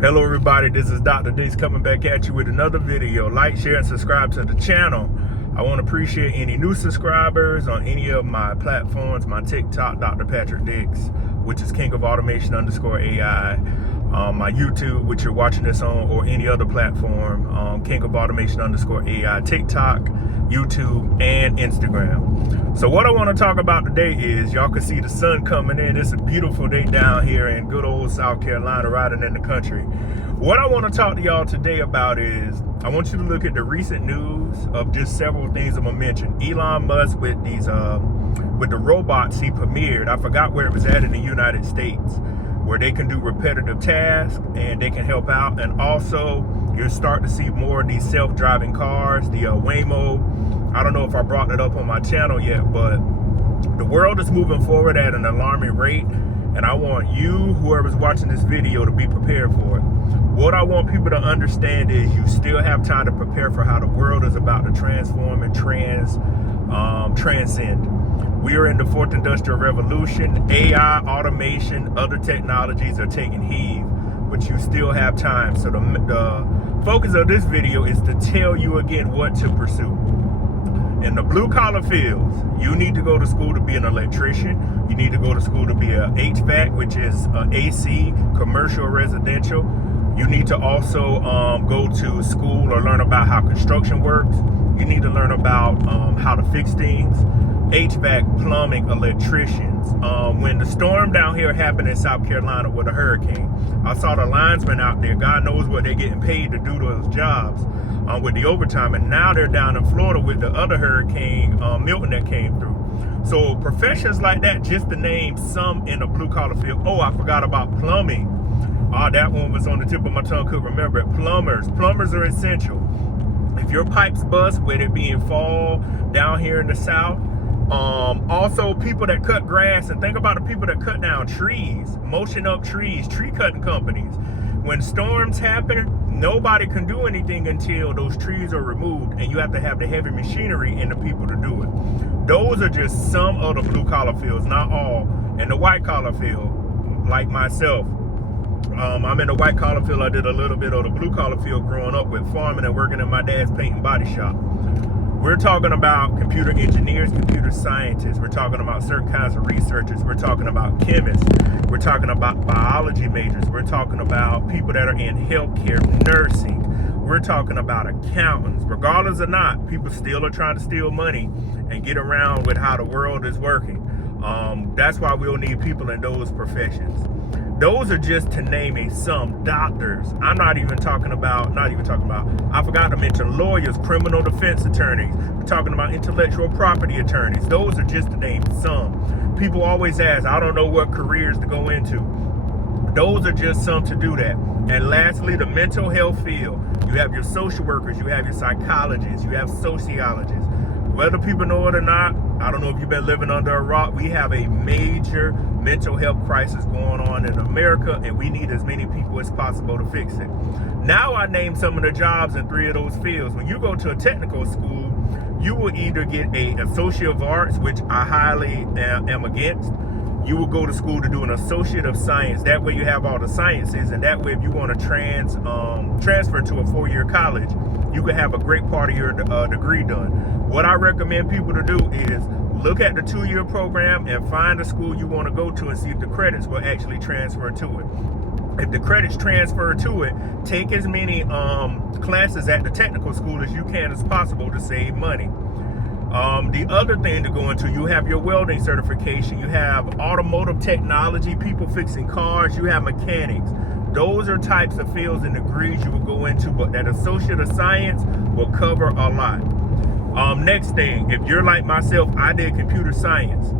Hello everybody, this is Dr. Diggs coming back at you with another video. Like, share, and subscribe to the channel. I want to appreciate any new subscribers on any of my platforms. My TikTok, Dr. Patrick Diggs, which is King of Automation _AI. My YouTube, which you're watching this on, or any other platform, King of Automation _AI, TikTok, YouTube, and Instagram. So what I want to talk about today is, y'all can see the sun coming in. It's a beautiful day down here in good old South Carolina, riding in the country. What I want to talk to y'all today about is, I want you to look at the recent news of just several things I'm gonna mention. Elon Musk with these with the robots he premiered. I forgot where it was at in the United States, where they can do repetitive tasks and they can help out. And also, you're starting to see more of these self-driving cars, the Waymo. I don't know if I brought it up on my channel yet, but the world is moving forward at an alarming rate. And I want you, whoever's watching this video, to be prepared for it. What I want people to understand is you still have time to prepare for how the world is about to transform and transcend. We are in the fourth industrial revolution. AI, automation, other technologies are taking heed, but you still have time. So the focus of this video is to tell you again what to pursue. In the blue collar fields, you need to go to school to be an electrician. You need to go to school to be a HVAC, which is AC, commercial, residential. You need to also go to school or learn about how construction works. You need to learn about how to fix things. HVAC, plumbing, electricians. When the storm down here happened in South Carolina with a hurricane, I saw the linesmen out there. God knows what they're getting paid to do those jobs with the overtime. And now they're down in Florida with the other hurricane, Milton, that came through. So professions like that, just to name some in the blue collar field. Oh, I forgot about plumbing. That one was on the tip of my tongue, couldn't remember it. Plumbers are essential. If your pipes bust, whether it be in fall down here in the South, also people that cut grass, and think about the people that cut down trees, motion up trees, tree cutting companies. When storms happen, nobody can do anything until those trees are removed, and you have to have the heavy machinery and the people to do it. Those are just some of the blue collar fields, not all. And the white collar field, like myself, I'm in the white collar field. I did a little bit of the blue collar field growing up with farming and working in my dad's paint and body shop. We're talking about computer engineers, computer scientists. We're talking about certain kinds of researchers. We're talking about chemists. We're talking about biology majors. We're talking about people that are in healthcare, nursing. We're talking about accountants. Regardless or not, people still are trying to steal money and get around with how the world is working. That's why we'll need people in those professions. Those are just to name some. Doctors. I'm not even talking about, I forgot to mention lawyers, criminal defense attorneys. We're talking about intellectual property attorneys. Those are just to name some. People always ask, I don't know what careers to go into. Those are just some to do that. And lastly, the mental health field. You have your social workers, you have your psychologists, you have sociologists. Whether people know it or not, I don't know if you've been living under a rock, we have a major mental health crisis going on in America, and we need as many people as possible to fix it. Now I named some of the jobs in 3 of those fields. When you go to a technical school, you will either get an Associate of Arts, which I highly am against. You will go to school to do an Associate of Science. That way you have all the sciences, and that way if you want to transfer to a 4-year college, you can have a great part of your degree done. What I recommend people to do is look at the 2-year program and find a school you want to go to and see if the credits will actually transfer to it. If the credits transfer to it, take as many classes at the technical school as you can as possible to save money. The other thing to go into, you have your welding certification, you have automotive technology, people fixing cars, you have mechanics. Those are types of fields and degrees you will go into, but that Associate of Science will cover a lot. Next thing, if you're like myself, I did computer science.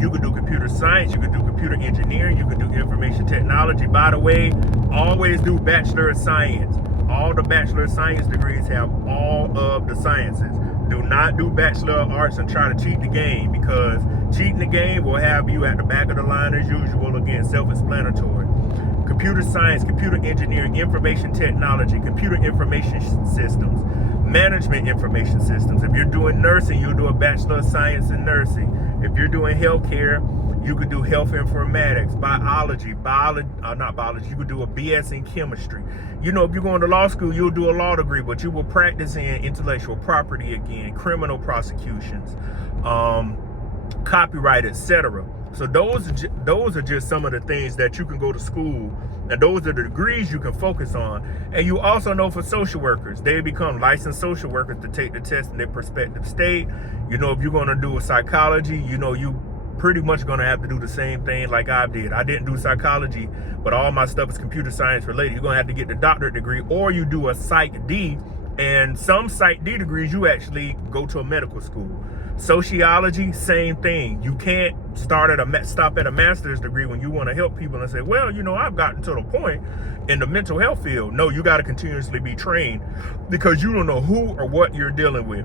You could do computer science, you could do computer engineering, you could do information technology. By the way, always do Bachelor of Science. All the Bachelor of Science degrees have all of the sciences. Do not do Bachelor of Arts and try to cheat the game, because cheating the game will have you at the back of the line as usual. Again, self-explanatory. Computer science, computer engineering, information technology, computer information systems, management information systems. If you're doing nursing, you'll do a Bachelor of Science in nursing. If you're doing healthcare, You could do health informatics, biology, not biology. You could do a BS in chemistry. You know, if you're going to law school, you'll do a law degree, but you will practice in intellectual property again, criminal prosecutions, copyright, etc. So those are just some of the things that you can go to school, and those are the degrees you can focus on. And you also know for social workers, they become licensed social workers to take the test in their respective state. You know, if you're going to do a psychology, you know, you pretty much going to have to do the same thing like I did. I didn't do psychology, but all my stuff is computer science related. You're going to have to get the doctorate degree, or you do a Psych D, and some Psych D degrees you actually go to a medical school. Sociology, same thing. You can't stop at a master's degree when you want to help people and say, well, you know, I've gotten to the point in the mental health field. No, you got to continuously be trained, because you don't know who or what you're dealing with.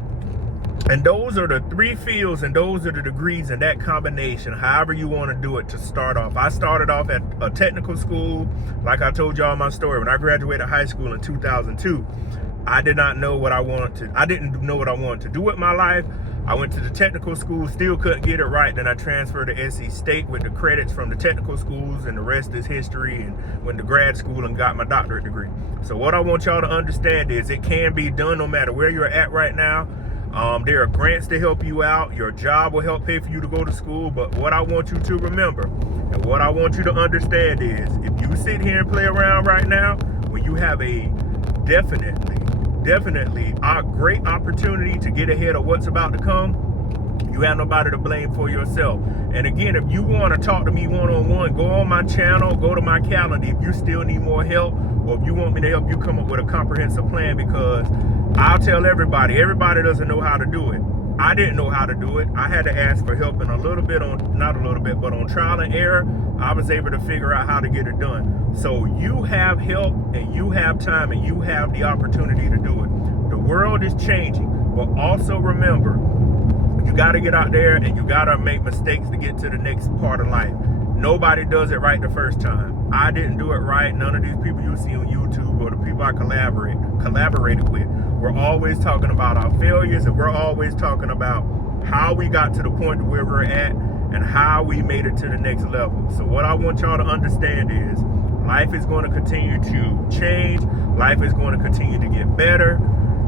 And those are the 3 fields, and those are the degrees in that combination, however you want to do it to start off. I started off at a technical school. Like I told y'all my story, when I graduated high school in 2002, I didn't know what I wanted to do with my life. I went to the technical school, still couldn't get it right. Then I transferred to SC State with the credits from the technical schools, and the rest is history, and went to grad school and got my doctorate degree. So what I want y'all to understand is it can be done no matter where you're at right now. There are grants to help you out. Your job will help pay for you to go to school. But what I want you to remember, and what I want you to understand is, if you sit here and play around right now, when you have a definitely a great opportunity to get ahead of what's about to come, you have nobody to blame for yourself. And again, if you want to talk to me one-on-one, go on my channel, go to my calendar if you still need more help, or if you want me to help you come up with a comprehensive plan, because I'll tell everybody doesn't know how to do it. I didn't know how to do it. I had to ask for help, and but on trial and error, I was able to figure out how to get it done. So you have help, and you have time, and you have the opportunity to do it. The world is changing, but also remember, you got to get out there, and you got to make mistakes to get to the next part of life. Nobody does it right the first time. I didn't do it right. None of these people you see on YouTube or the people I collaborated with. We're always talking about our failures, and we're always talking about how we got to the point where we're at and how we made it to the next level. So what I want y'all to understand is, life is going to continue to change. Life is going to continue to get better.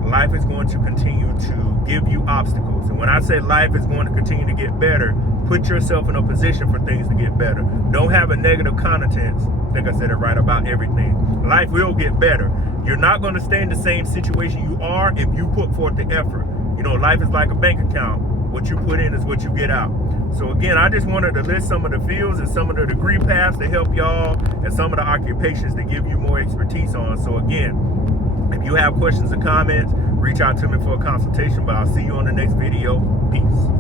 Life is going to continue to give you obstacles. And when I say life is going to continue to get better, put yourself in a position for things to get better. Don't have a negative connotation. I think I said it right about everything. Life will get better. You're not going to stay in the same situation you are if you put forth the effort. You know, life is like a bank account. What you put in is what you get out. So again, I just wanted to list some of the fields and some of the degree paths to help y'all, and some of the occupations to give you more expertise on. So again, if you have questions or comments, reach out to me for a consultation, but I'll see you on the next video. Peace.